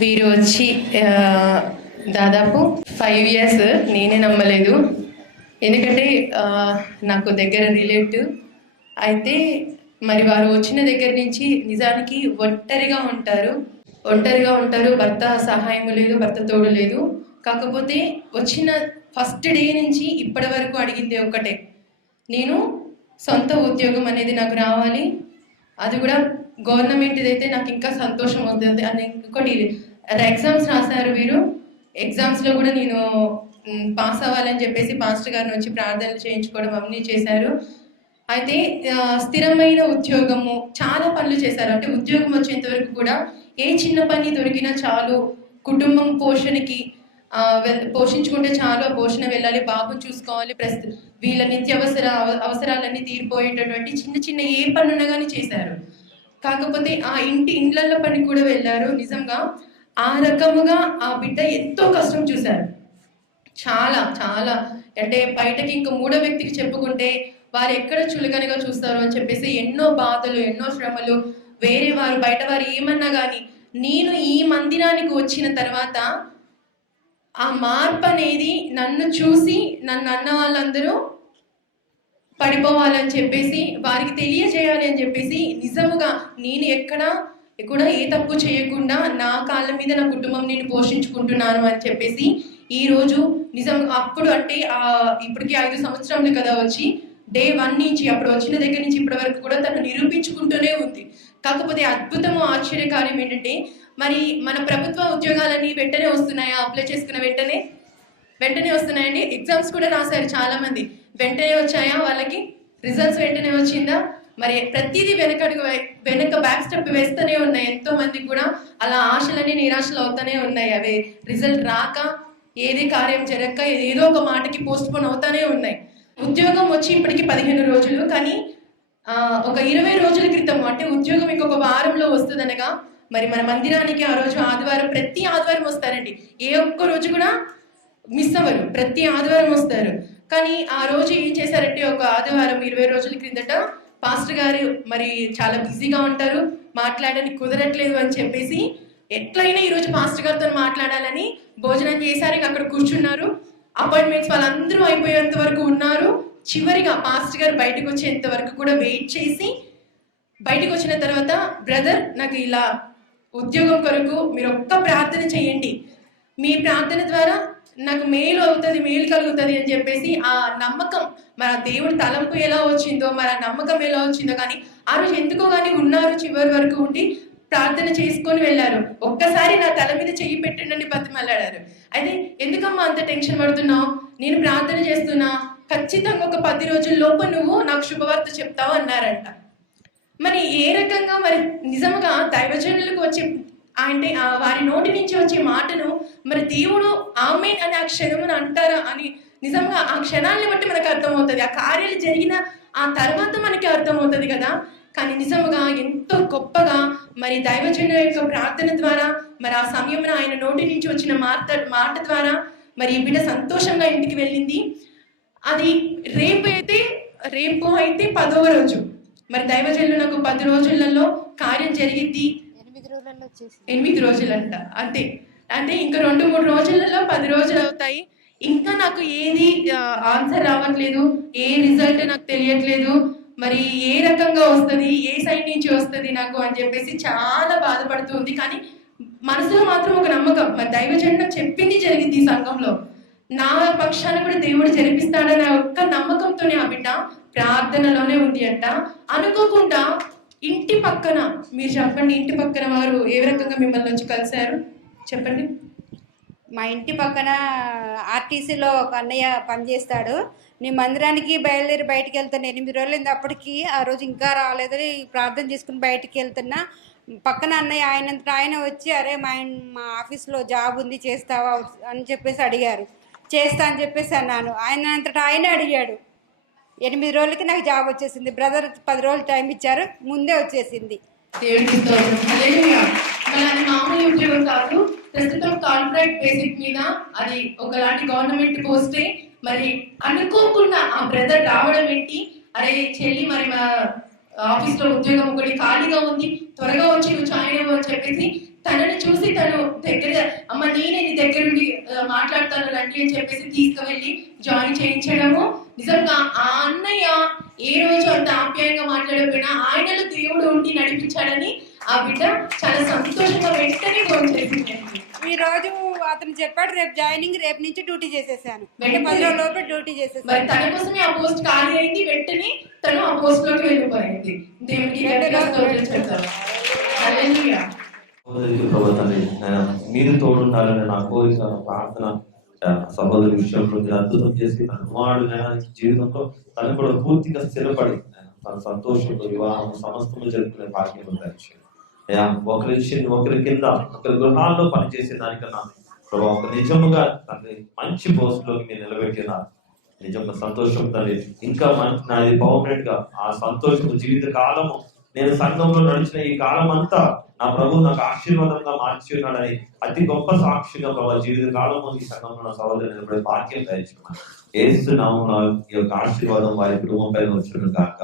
వీరు వచ్చి దాదాపు 5 years నేనే నమ్మలేదు. ఎందుకంటే నాకు దగ్గర రిలేటివ్ అయితే మరి వారు వచ్చిన దగ్గర నుంచి నిజానికి ఒంటరిగా ఉంటారు. భర్త సహాయం లేదు, భర్త తోడు లేదు. కాకపోతే వచ్చిన ఫస్ట్ డే నుంచి ఇప్పటి వరకు అడిగింది ఒక్కటే, నేను సొంత ఉద్యోగం అనేది నాకు రావాలి, అది కూడా గవర్నమెంట్ది అయితే నాకు ఇంకా సంతోషం అవుతుంది అని. ఇంకోటి ఎగ్జామ్స్ రాశారు వీరు. ఎగ్జామ్స్లో కూడా నేను పాస్ అవ్వాలని చెప్పేసి పాస్టర్ గారిని వచ్చి ప్రార్థనలు చేయించుకోవడం అవన్నీ చేశారు. అయితే స్థిరమైన ఉద్యోగము, చాలా పనులు చేశారు. అంటే ఉద్యోగం వచ్చేంత వరకు కూడా ఏ చిన్న పని దొరికినా చాలు, కుటుంబం పోషణకి పోషించుకుంటే చాలు, పోషణ వెళ్ళాలి, బాబుని చూసుకోవాలి, వీళ్ళ అవసరాలన్నీ తీరిపోయేటటువంటి చిన్న చిన్న ఏ పనున్నా కానీ చేశారు. కాకపోతే ఆ ఇండ్లలో పని కూడా వెళ్ళారు. నిజంగా ఆ రకముగా ఆ బిడ్డ ఎంతో కష్టం చూశారు. చాలా చాలా అంటే బయటకి ఇంకా మూడో వ్యక్తికి చెప్పుకుంటే వారు ఎక్కడ చులకనగా చూస్తారు అని చెప్పేసి ఎన్నో బాధలు, ఎన్నో శ్రమలు, వేరే వారు బయట వారు ఏమన్నా కానీ నేను ఈ మందిరానికి వచ్చిన తర్వాత ఆ మార్పు అనేది నన్ను చూసి నన్ను అన్న వాళ్ళందరూ పడిపోవాలని చెప్పేసి వారికి తెలియజేయాలి అని చెప్పేసి నిజముగా నేను ఎక్కడ కూడా ఏ తప్పు చేయకుండా నా కాళ్ళ మీద నా కుటుంబం నేను పోషించుకుంటున్నాను అని చెప్పేసి ఈరోజు నిజం అప్పుడు అంటే ఇప్పటికి 5 సంవత్సరాలు కదా వచ్చి డే 1 నుంచి అప్పుడు వచ్చిన దగ్గర నుంచి ఇప్పటి వరకు కూడా తను నిరూపించుకుంటూనే ఉంది. కాకపోతే అద్భుతము ఆశ్చర్యకార్యం ఏంటంటే మరి మన ప్రభుత్వ ఉద్యోగాలన్నీ వెంటనే వస్తున్నాయా? అప్లై చేసుకున్న వెంటనే వస్తున్నాయండి. ఎగ్జామ్స్ కూడా రాశారు చాలా మంది, వెంటనే వచ్చాయా వాళ్ళకి రిజల్ట్స్? వెంటనే వచ్చిందా? మరి ప్రతిదీ వెనక బ్యాక్ స్టెప్ వేస్తూనే ఉన్నాయి. ఎంతో మందికి కూడా అలా ఆశలన్నీ నిరాశలు అవుతూనే ఉన్నాయి. అవి రిజల్ట్ రాక, ఏది కార్యం జరగక, ఏదో ఒక మాటకి పోస్ట్ పోన్ అవుతానే ఉన్నాయి. ఉద్యోగం వచ్చి ఇప్పటికి 15 రోజులు, కానీ ఒక 20 రోజుల క్రితం అంటే ఉద్యోగం ఇంకొక వారంలో వస్తుందనగా మరి మన మందిరానికి ఆ రోజు ఆదివారం, ప్రతి ఆదివారం వస్తారండి, ఏ ఒక్క రోజు కూడా మిస్ అవ్వరు, ప్రతి ఆదివారం వస్తారు. కానీ ఆ రోజు ఏం చేశారంటే ఒక ఆదివారం 20 రోజుల క్రిందట పాస్టర్ గారు మరి చాలా బిజీగా ఉంటారు, మాట్లాడడానికి కుదరట్లేదు అని చెప్పేసి ఎట్లయినా ఈరోజు పాస్టర్ గారితో మాట్లాడాలని భోజనం చేశారు. అక్కడ కూర్చున్నారు, అపాయింట్మెంట్స్ వాళ్ళందరూ అయిపోయేంత వరకు ఉన్నారు. చివరిగా పాస్టర్ గారు బయటకు వచ్చేంత వరకు కూడా వెయిట్ చేసి బయటకు వచ్చిన తర్వాత, బ్రదర్ నాకు ఇలా ఉద్యోగం కొరకు మీరు ఒక్క ప్రార్థన చేయండి, మీ ప్రార్థన ద్వారా నాకు మేలు కలుగుతుంది అని చెప్పేసి ఆ నమ్మకం, మన దేవుడి తలంపు ఎలా వచ్చిందో, మరి ఆ నమ్మకం ఎలా వచ్చిందో కానీ ఆ రోజు ఎందుకో కానీ ఉన్నారు, చివరి వరకు ఉండి ప్రార్థన చేసుకొని వెళ్ళారు. ఒక్కసారి నా తల మీద చెయ్యి పెట్టండి బతిమలాడారు. అయితే ఎందుకమ్మా అంత టెన్షన్ పడుతున్నావు? నేను ప్రార్థన చేస్తున్నా, ఖచ్చితంగా ఒక 10 రోజుల లోపు నువ్వు నాకు శుభవార్త చెప్తావు అన్నారంట. మరి ఏ రకంగా మరి నిజంగా దైవజనులకు వచ్చే అంటే వారి నోటి నుంచి వచ్చే మాటను మరి దేవుడు ఆమేన్ అనే ఆ క్షణమును అంటారా అని నిజంగా ఆ క్షణాన్ని బట్టి మనకు అర్థమవుతుంది. ఆ కార్యాలు జరిగిన ఆ తర్వాత మనకి అర్థమవుతుంది కదా. కానీ నిజంగా ఎంతో గొప్పగా మరి దైవజనుల యొక్క ప్రార్థన ద్వారా మరి ఆ సమయంలో ఆయన నోటి నుంచి వచ్చిన మాట ద్వారా మరి ఈ బిడ్డ సంతోషంగా ఇంటికి వెళ్ళింది. అది రేపు అయితే 10వ రోజు మరి దైవజనులు నాకు 10 రోజులలో కార్యం జరిగిద్ది, 8 రోజులంట అంతే. అంటే ఇంకా 2-3 రోజులలో 10 రోజులు అవుతాయి. ఇంకా నాకు ఏది ఆన్సర్ రావట్లేదు, ఏ రిజల్ట్ నాకు తెలియట్లేదు, మరి ఏ రకంగా వస్తుంది, ఏ సైడ్ నుంచి వస్తుంది నాకు అని చెప్పేసి చాలా బాధపడుతుంది. కానీ మనసులో మాత్రం ఒక నమ్మకం, మరి దైవజనుడు చెప్పింది జరిగింది ఈ సంఘంలో, నా పక్షాన కూడా దేవుడు జరిపిస్తాడనే ఒక్క నమ్మకంతోనే ఆ బిడ్డ ప్రార్థనలోనే ఉంది అంట. అనుకోకుండా ఇంటి పక్కన, మీరు చెప్పండి, ఇంటి పక్కన వారు ఏ రకంగా మిమ్మల్ని వచ్చి కలిశారు చెప్పండి. మా ఇంటి పక్కన ఆర్టీసీలో ఒక అన్నయ్య పనిచేస్తాడు. నేను మందిరానికి బయలుదేరి బయటికి వెళ్తాను, 8 రోజులైంది అప్పటికి. ఆ రోజు ఇంకా రాలేదని ప్రార్థన చేసుకుని బయటికి వెళ్తున్నా, పక్కన అన్నయ్య ఆయన వచ్చి అరే మా ఆఫీస్లో జాబ్ ఉంది చేస్తావా అని చెప్పేసి అడిగారు. చేస్తా అని చెప్పేసి అన్నాను. అంతటా ఆయన అడిగాడు. 8 రోజులకి నాకు జాబ్ వచ్చేసింది. బ్రదర్ 10 రోజులు టైం ఇచ్చారు, ముందే వచ్చేసింది. మామూలు ఉద్యోగం కాదు, ప్రస్తుతం కాంట్రాక్ట్ బేసిక్ మీద అది ఒకలాంటి గవర్నమెంట్ పోస్టే. మరి అనుకోకుండా ఆ బ్రదర్ రావడం ఏంటి, అరే చెల్లి మరి మా ఆఫీస్ లో ఉద్యోగం ఒకటి ఖాళీగా ఉంది, త్వరగా వచ్చి నువ్వు జాయిన్ అవ్వు అని చెప్పేసి తనని చూసి తను దగ్గర అమ్మ నేనే నీ దగ్గరుండి మాట్లాడతాను రండి అని చెప్పేసి తీసుకువెళ్ళి జాయిన్ చేయించడము. నిజంగా ఆ అన్నయ్య ఏ రోజు అంత ఆప్యాయంగా మాట్లాడకపోయినా ఆయనలో దేవుడు ఉండి నడిపించాడని ఆ బిడ్డ చాలా సంతోషంగా వెంటనే ఫోన్ చేసింది. ఈ రోజు అతను చెప్పాడు రేపు జాయినింగ్, రేపు నుంచి డ్యూటీ చేసేసాను, అంటే 10 రోజుల లోపే డ్యూటీ మరి చేసేసాను. తన కోసమే ఆ పోస్ట్ ఖాళీ అయింది, వెంటనే తను ఆ పోస్ట్ లోకి వెళ్ళిపోయింది. దేవునికి స్తోత్రం చెప్తాను. హల్లెలూయా. మీరు తోడుండాలని నా కోరిక, ప్రార్థన. సహోదరి విషయంలో మీరు అద్భుతం చేసి తన కుమారుడు జీవితంలో తను కూడా పూర్తిగా స్థిరపడి తన సంతోషంలో వివాహం సమస్తము జరుపుకునే భాగ్యం ఉండాలి. ఒకరి కింద ఒకరి గృహాల్లో పనిచేసే దానికన్నా ప్రభావ ఒక నిజముగా తనని మంచి పోస్ట్ లోకి మీరు నిలబెట్టినారు. నిజంగా సంతోషం తల్లి. ఇంకా నాది పర్మనెంట్ గా ఆ సంతోషము జీవిత కాలము నేను సంఘంలో నడిచిన ఈ కాలం అంతా నా ప్రభు నాకు ఆశీర్వాదంగా మార్చి ఉన్నాడని అతి గొప్ప సాక్షిగా ప్రభావ జీవిత కాలము ఈ సంఘంలో నా సహోదరు నిలబడే భాగ్యం దయచుకున్నాను. యేసు నామమున ఈ యొక్క ఆశీర్వాదం వారి కుటుంబం పైన వచ్చును కాక.